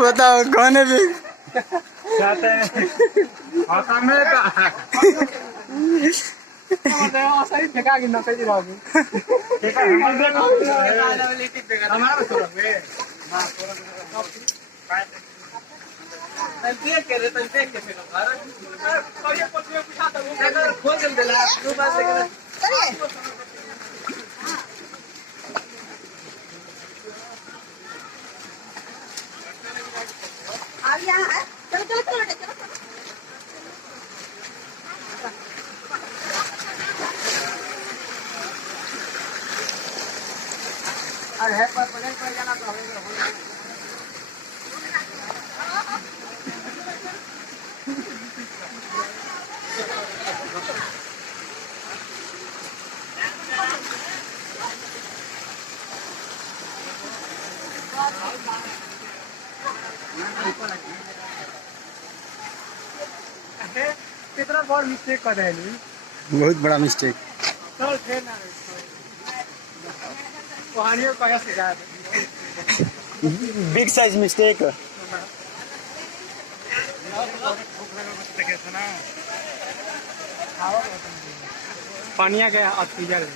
बताओ कौन है भी जाते हैं सही फेंका कि नकली रहोगे हमारा चलो चलो चलो चलो अरे है पर पहले पर जाना तो हमें कितना बड़ा मिस्टेक कर रहे हैं बहुत बड़ा मिस्टेक चल फिर ना कहानियों का सिखा बिग साइज मिस्टेक पानिया के अतीजर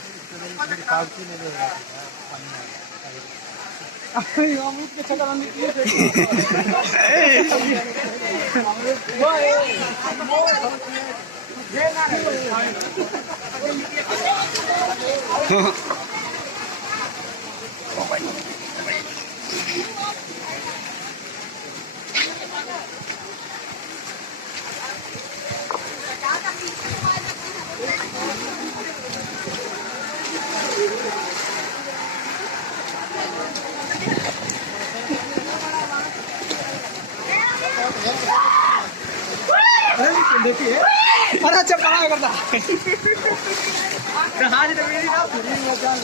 अमृत के चक्कर में देखिए अरे अच्छा पढ़ा करता जहाज तक मेरी ना पूरी मजा